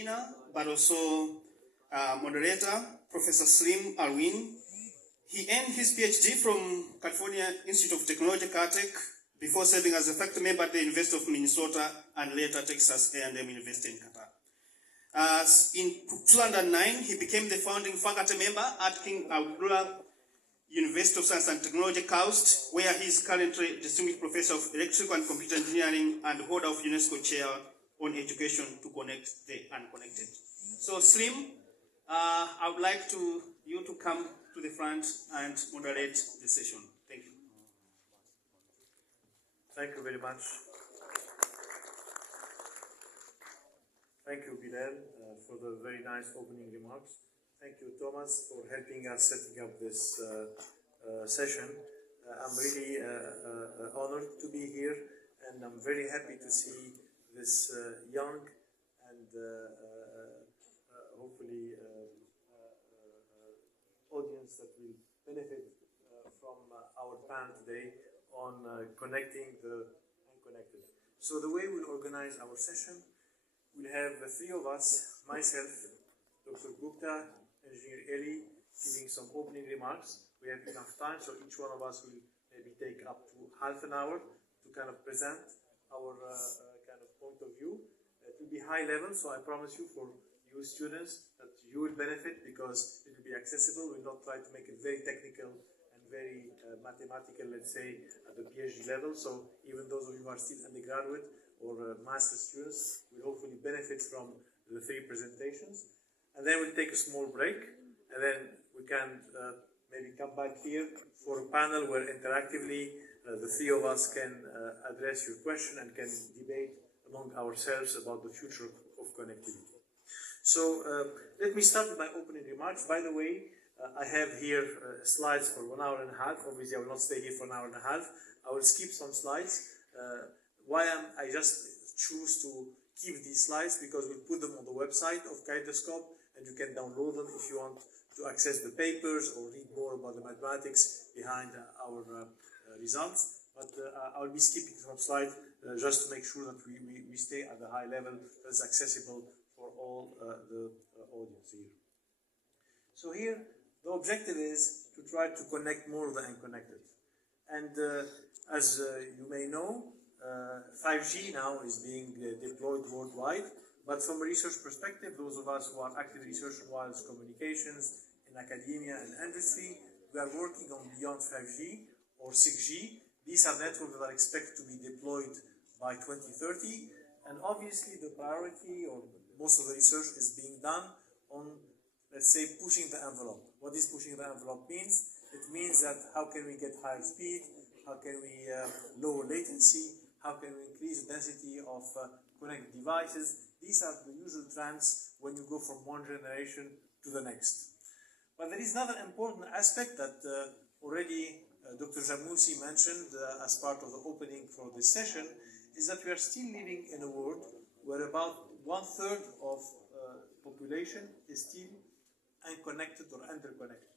convener, but also moderator, Professor Slim Alouini. He earned his PhD from California Institute of Technology, Caltech, before serving as a faculty member at the University of Minnesota and later Texas A&M University in Qatar. In 2009, he became the founding faculty member at King Abdullah University of Science and Technology, KAUST, where he is currently Distinguished Professor of Electrical and Computer Engineering and holder of UNESCO Chair on Education to Connect the Unconnected. So Slim, I would like you to come to the front and moderate the session. Thank you. Thank you very much. Thank you, Bilal, for the very nice opening remarks. Thank you, Thomas, for helping us setting up this session. I'm really honored to be here, and I'm very happy to see this young and hopefully audience that will benefit from our panel today on connecting the unconnected. So the way we'll organize our session, we'll have the three of us, myself, Dr. Gupta, Engineer Eli, giving some opening remarks. We have enough time, so each one of us will maybe take up to half an hour to kind of present our kind of point of view. It will be high level, so I promise you for you students that you will benefit because it will be accessible. We'll not try to make it very technical and very mathematical, let's say, at the PhD level. So even those of you who are still undergraduate or master students will hopefully benefit from the three presentations. And then we'll take a small break, and then we can maybe come back here for a panel where interactively the three of us can address your question and can debate among ourselves about the future of connectivity. So let me start with my opening remarks. By the way, I have here slides for 1 hour and a half. Obviously, I will not stay here for an hour and a half. I will skip some slides. Why I just choose to keep these slides because we'll put them on the website of Kaleidoscope, and you can download them if you want to access the papers or read more about the mathematics behind our results. But I'll be skipping some slides just to make sure that we stay at the high level that's accessible for all the audience here. So here, the objective is to try to connect more of the unconnected. And as you may know, 5G now is being deployed worldwide. But from a research perspective, those of us who are active research in wireless communications in academia and industry, we are working on beyond 5G or 6G. These are networks that are expected to be deployed by 2030. And obviously the priority or most of the research is being done on, let's say, pushing the envelope. What is pushing the envelope means? It means that how can we get higher speed? How can we lower latency? How can we increase the density of connected devices? These are the usual trends when you go from one generation to the next. But there is another important aspect that already Dr. Jamousi mentioned as part of the opening for this session, is that we are still living in a world where about 1/3 of population is still unconnected or underconnected.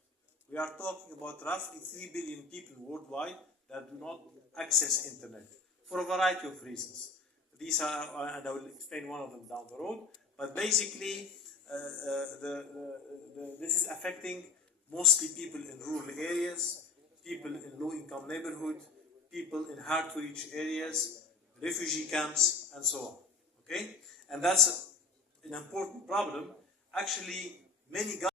We are talking about roughly 3 billion people worldwide that do not access internet for a variety of reasons. These are, and I will explain one of them down the road, but basically this is affecting mostly people in rural areas, people in low-income neighborhoods, people in hard-to-reach areas, refugee camps, and so on. Okay? And that's an important problem. Actually, many